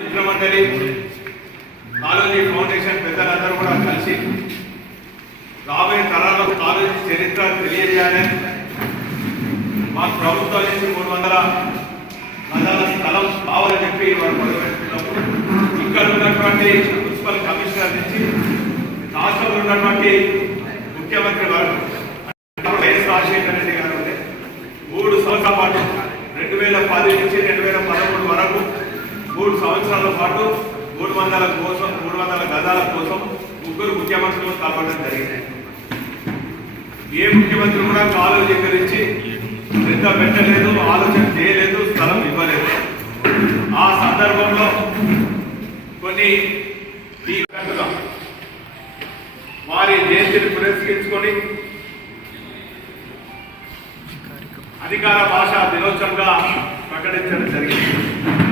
మిత్రమండలి college foundation పెద్దలందరూ కూడా కలిసి రాబోయే తరాలకు కాలేజీ చరిత్ర తెలియజేయాలని మా ప్రభుత్వం నుంచి మూడు వందల గజాల స్థలం కావాలని చెప్పి వారు మొదలుపెట్టినప్పుడు ఇక్కడ ఉన్నటువంటి మున్సిపల్ కమిషనర్ నుంచి రాష్ట్రంలో ఉన్నటువంటి ముఖ్యమంత్రి వారు వైఎస్ రాజశేఖర రెడ్డి గారు మూడు సంవత్సరాల పాటు రెండు వేల పది నుంచి రెండు వేల పదమూడు వరకు మూడు సంవత్సరాల పాటు మూడు వందల కోసం మూడు వందల గదాల కోసం ముగ్గురు ముఖ్యమంత్రులు కలవడం జరిగింది. ఏ ముఖ్యమంత్రి కూడా కాలు దగ్గరించి శ్రద్ధ పెట్టలేదు ఆలోచన చేయలేదు స్థలం ఇవ్వలేదు. ఆ సందర్భంలో కొన్ని వారి జయంతిని పురస్కరించుకొని అధికార భాష దినోత్సవంగా ప్రకటించడం జరిగింది.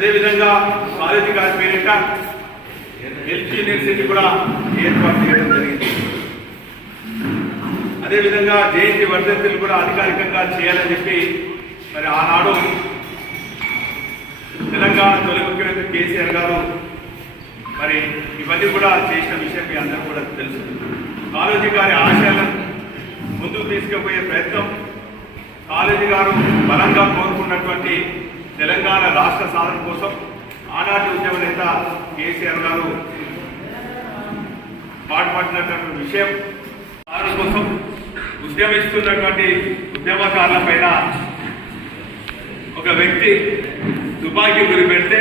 అదేవిధంగా కాలేజీ గారి పేరిట హెల్త్ యూనివర్సిటీ కూడా ఏర్పాటు చేయడం జరిగింది. అదేవిధంగా జయంతి వర్ధంతులు కూడా అధికారికంగా చేయాలని చెప్పి మరి ఆనాడు తెలంగాణ తొలి ముఖ్యమంత్రి కేసీఆర్ గారు మరి ఇవన్నీ కూడా చేసిన విషయం మీ అందరూ కూడా తెలుసు. కాలేజీ గారి ఆశయాలను ముందుకు తీసుకుపోయే ప్రయత్నం కాలేజీ గారు బలంగా కోరుకున్నటువంటి తెలంగాణ రాష్ట్ర సాధన కోసం ఆనాటి ఉద్యమ నేత కేసీఆర్ గారు పాటుపడినటువంటి విషయం సాధన కోసం ఉద్యమిస్తున్నటువంటి ఉద్యమకారుల పైన ఒక వ్యక్తి తుపాకీ గురి పెడితే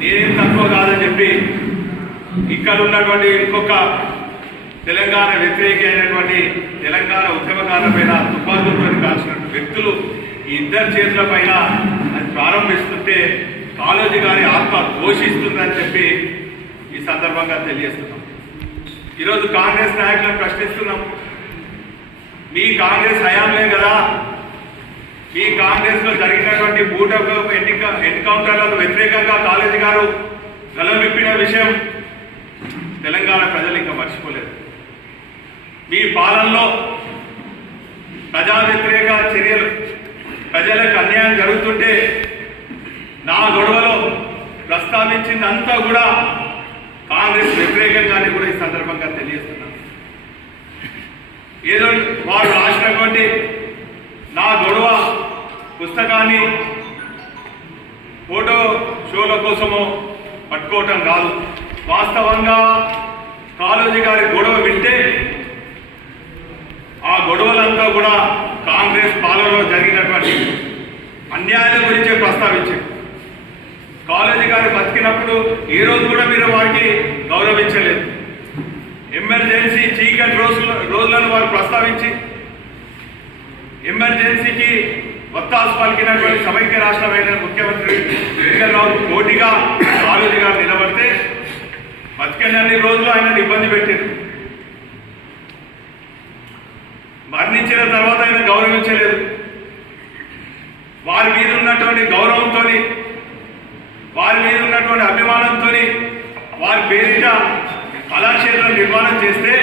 నేనేం తక్కువ కాదని చెప్పి ఇక్కడ ఉన్నటువంటి ఇంకొక తెలంగాణ వ్యతిరేక అయినటువంటి తెలంగాణ ఉద్యమకారుల పైన తుపాకులతో కాల్చినట్టు ఇద్దరు చేతుల పైన అది ప్రారంభిస్తుంటే కాలేజీ గారి ఆత్మ ఘోషిస్తుందని చెప్పి ఈ సందర్భంగా తెలియజేస్తున్నాం. ఈరోజు కాంగ్రెస్ నాయకులను ప్రశ్నిస్తున్నాం. మీ కాంగ్రెస్ హయాంలే కదా. మీ కాంగ్రెస్లో జరిగినటువంటి బూట ఎన్నిక ఎన్కౌంటర్లకు వ్యతిరేకంగా కాలేజీ గారు గలవిప్పిన విషయం తెలంగాణ ప్రజలు ఇంకా మర్చిపోలేదు. మీ పాలనలో ప్రజా వ్యతిరేక చర్యలు ప్రజలకు అన్యాయం జరుగుతుంటే నా గొడవలో ప్రస్తావించిందంతా కూడా కాంగ్రెస్ వ్యతిరేకంగానే కూడా ఈ సందర్భంగా తెలియజేస్తున్నాను ఏదో వారు రాసినటువంటి నా గొడవ పుస్తకాన్ని ఫోటో షోల కోసము పట్టుకోవటం కాదు. వాస్తవంగా కాలోజీ గారి గొడవ వింటే ఆ గొడవలంతా కూడా జరిగినటువంటి అన్యాయం గురించే ప్రస్తావించారు కాలేజీ గారు బతికినప్పుడు ఈ రోజు కూడా మీరు వారికి గౌరవించలేదు. ఎమర్జెన్సీ చీకటి రోజుల రోజులను వారు ప్రస్తావించి ఎమర్జెన్సీకి వత్తాసు పలికినటువంటి సమైక్య రాష్ట్రమైన ముఖ్యమంత్రి వెంకటరావు పోటీగా కాలేజీ గారు నిలబడితే బతికినన్ని రోజులు ఆయన ఇబ్బంది పెట్టారు మరణించిన తర్వాత ఆయన గౌరవించలేదు. వారి మీద ఉన్నటువంటి గౌరవంతో వారి మీద ఉన్నటువంటి అభిమానంతో వారి పేరిట కళాక్షేత్రం నిర్మాణం చేస్తే